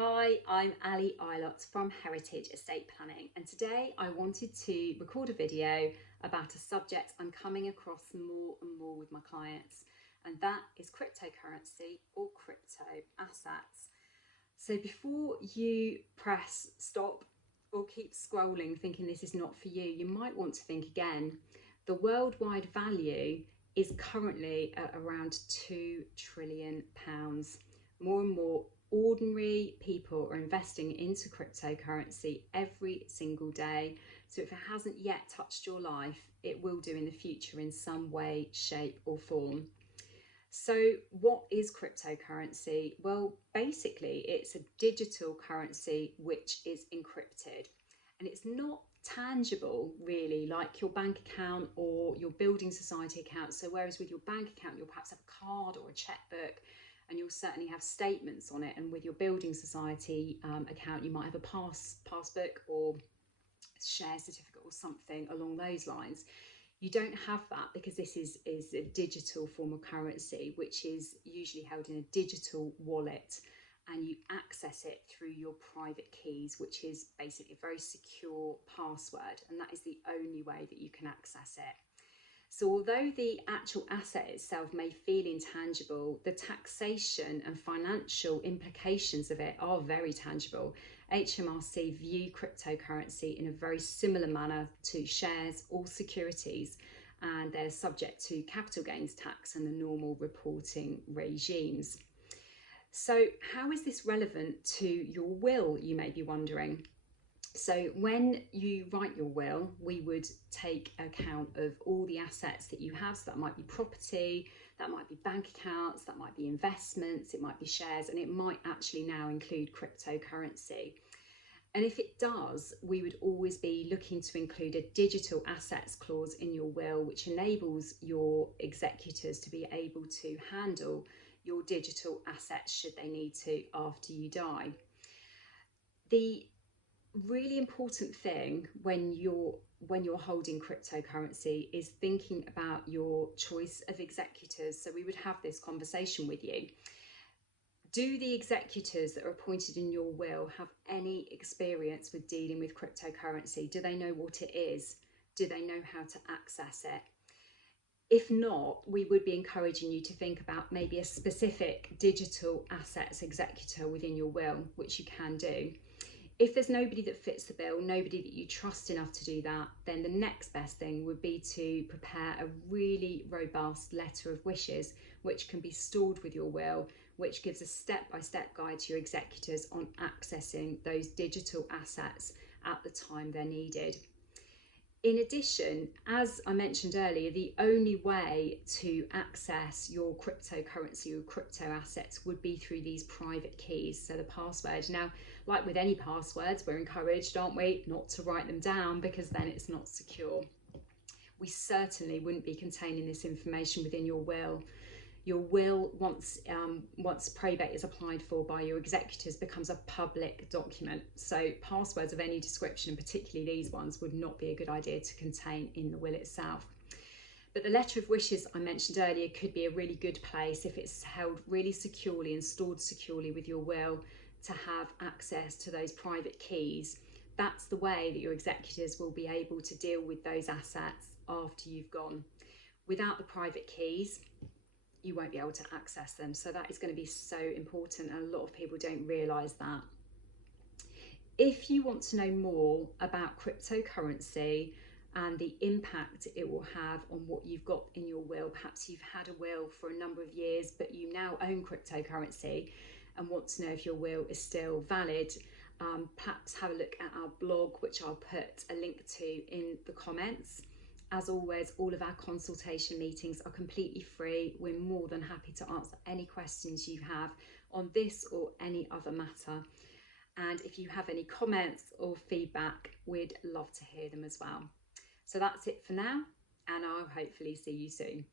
Hi, I'm Ali Eilert from Heritage Estate Planning, and today I wanted to record a video about a subject I'm coming across more and more with my clients, and that is cryptocurrency or crypto assets. So before you press stop or keep scrolling thinking this is not for you, you might want to think again. The worldwide value is currently at around £2 trillion. More and more ordinary people are investing into cryptocurrency every single day. So if it hasn't yet touched your life, it will do in the future in some way, shape or form. So what is cryptocurrency? Well, basically it's a digital currency which is encrypted, and it's not tangible really like your bank account or your building society account. So whereas with your bank account you'll perhaps have a card or a checkbook, and you'll certainly have statements on it, and with your building society account you might have a passbook or share certificate or something along those lines. You don't have that because this is a digital form of currency, which is usually held in a digital wallet, and you access it through your private keys, which is basically a very secure password, and that is the only way that you can access it. So although the actual asset itself may feel intangible, the taxation and financial implications of it are very tangible. HMRC view cryptocurrency in a very similar manner to shares or securities, and they're subject to capital gains tax and the normal reporting regimes. So how is this relevant to your will, you may be wondering? So when you write your will, we would take account of all the assets that you have. So that might be property, that might be bank accounts, that might be investments, it might be shares, and it might actually now include cryptocurrency. And if it does, we would always be looking to include a digital assets clause in your will, which enables your executors to be able to handle your digital assets should they need to after you die. The really important thing when you're holding cryptocurrency is thinking about your choice of executors. So we would have this conversation with you. Do the executors that are appointed in your will have any experience with dealing with cryptocurrency? Do they know what it is? Do they know how to access it? If not, we would be encouraging you to think about maybe a specific digital assets executor within your will, which you can do. If there's nobody that fits the bill, nobody that you trust enough to do that, then the next best thing would be to prepare a really robust letter of wishes, which can be stored with your will, which gives a step-by-step guide to your executors on accessing those digital assets at the time they're needed. In addition, as I mentioned earlier, the only way to access your cryptocurrency or crypto assets would be through these private keys, so the password. Now, like with any passwords, we're encouraged, aren't we, not to write them down because then it's not secure. We certainly wouldn't be containing this information within your will. Your will, once probate is applied for by your executors, becomes a public document. So passwords of any description, and particularly these ones, would not be a good idea to contain in the will itself. But the letter of wishes I mentioned earlier could be a really good place if it's held really securely and stored securely with your will to have access to those private keys. That's the way that your executors will be able to deal with those assets after you've gone. Without the private keys, you won't be able to access them. So that is going to be so important, and a lot of people don't realise that. If you want to know more about cryptocurrency and the impact it will have on what you've got in your will, perhaps you've had a will for a number of years but you now own cryptocurrency and want to know if your will is still valid, perhaps have a look at our blog, which I'll put a link to in the comments. As always, all of our consultation meetings are completely free. We're more than happy to answer any questions you have on this or any other matter. And if you have any comments or feedback, we'd love to hear them as well. So that's it for now, and I'll hopefully see you soon.